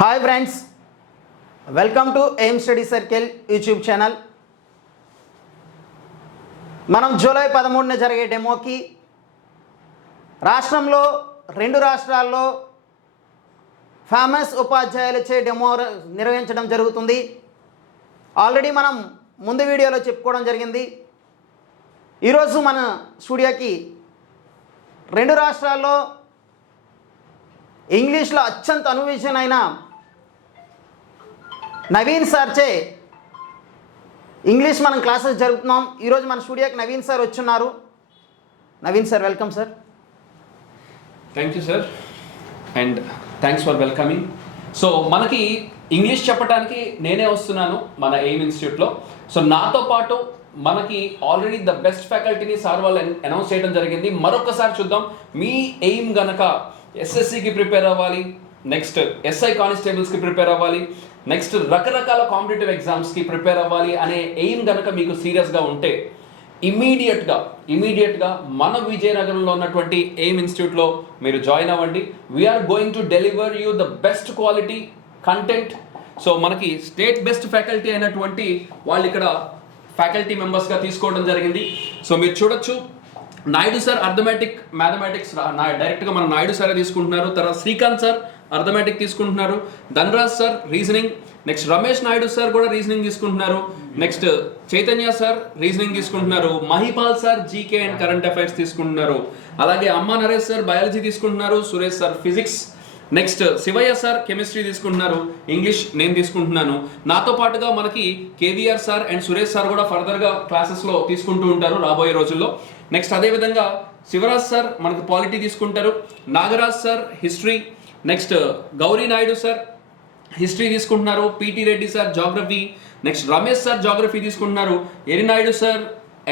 Hi friends, welcome to aim study circle YouTube channel. మనం July 13న జరిగే డెమోకి రాష్ట్రంలో 2 రాష్ట్రాల్లో ఫేమస్ ఉపాధ్యాయులచే డెమో నిర్వహించడం జరుగుతుంది. ఆల్రెడీ మనం ముందు వీడియోలో చెప్పుకోవడం జరిగింది. ఈరోజు మన స్టూడియోకి 2 రాష్ట్రాల్లో ఇంగ్లీష్లో అత్యంత అనుభవజ్ఞులైన నవీన్ సార్చే ఇంగ్లీష్ మనం క్లాసెస్ జరుగుతున్నాం. ఈరోజు మన స్టూడియోకి నవీన్ సార్ వచ్చున్నారు. Naveen sir, welcome sir. Thank you sir, and thanks for welcoming. So మనకి ఇంగ్లీష్ చెప్పడానికి నేనే వస్తున్నాను మన ఎయిమ్ ఇన్స్టిట్యూట్లో. సో నాతో పాటు మనకి ఆల్రెడీ ద బెస్ట్ ఫ్యాకల్టీని సార్ వాళ్ళు అనౌన్స్ చేయడం జరిగింది. మరొకసారి చూద్దాం. మీ ఎయిమ్ గనక ఎస్ఎస్సికి ప్రిపేర్ అవ్వాలి, నెక్స్ట్ ఎస్ఐ కానిస్టేబుల్స్కి ప్రిపేర్ అవ్వాలి, నెక్స్ట్ రకరకాల కాంపిటేటివ్ ఎగ్జామ్స్కి ప్రిపేర్ అవ్వాలి అనే ఎయిమ్ కనుక మీకు సీరియస్గా ఉంటే ఇమీడియట్గా మన విజయనగరంలో ఉన్నటువంటి ఎయిమ్ ఇన్స్టిట్యూట్లో మీరు జాయిన్ అవ్వండి. We are going to deliver you the best quality content. So మనకి స్టేట్ బెస్ట్ ఫ్యాకల్టీ అయినటువంటి వాళ్ళు ఇక్కడ ఫ్యాకల్టీ మెంబర్స్గా తీసుకోవడం జరిగింది. సో మీరు చూడొచ్చు, నాయుడు సార్ మ్యాథమెటిక్స్ డైరెక్ట్గా మన నాయుడు సారే తీసుకుంటున్నారు. తర్వాత శ్రీకాంత్ సార్ అర్థమెటిక్ తీసుకుంటున్నారు, Dhanraj sir reasoning, next Ramesh Naidu sir కూడా రీజనింగ్ తీసుకుంటున్నారు, నెక్స్ట్ చైతన్య సార్ రీజనింగ్ తీసుకుంటున్నారు, Mahipal sir GK and current affairs తీసుకుంటున్నారు, అలాగే అమ్మ నరేష్ సార్ బయాలజీ తీసుకుంటున్నారు, Suresh sir physics, next Shivayya sir chemistry తీసుకుంటున్నారు, ఇంగ్లీష్ నేను తీసుకుంటున్నాను. నాతో పాటుగా మనకి KVR sir and Suresh sir కూడా ఫర్దర్గా క్లాసెస్లో తీసుకుంటూ ఉంటారు రాబోయే రోజుల్లో. నెక్స్ట్ అదేవిధంగా శివరాజ్ సార్ మనకి పాలిటీ తీసుకుంటారు, Nagaraj sir history, next Gauri Naidu sir history తీసుకుంటున్నారు, PT Reddy sir geography, next Ramesh sir geography తీసుకుంటున్నారు, ఎరినాయుడు సార్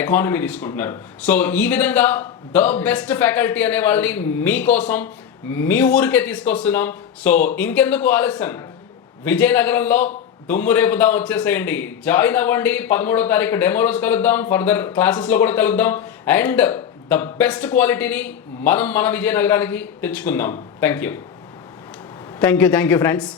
ఎకానమీ తీసుకుంటున్నారు. సో ఈ విధంగా ద బెస్ట్ ఫ్యాకల్టీ అనే వాళ్ళని మీకోసం మీ ఊరికే తీసుకొస్తున్నాం. సో ఇంకెందుకు ఆలస్యం, విజయనగరంలో దుమ్ము రేపుదాం, వచ్చేసేయండి, జాయిన్ అవ్వండి. 13వ తారీఖు డెమో రోజు కలుద్దాం, ఫర్దర్ క్లాసెస్లో కూడా కలుద్దాం, అండ్ ద బెస్ట్ క్వాలిటీని మన విజయనగరానికి తెచ్చుకుందాం. Thank you friends.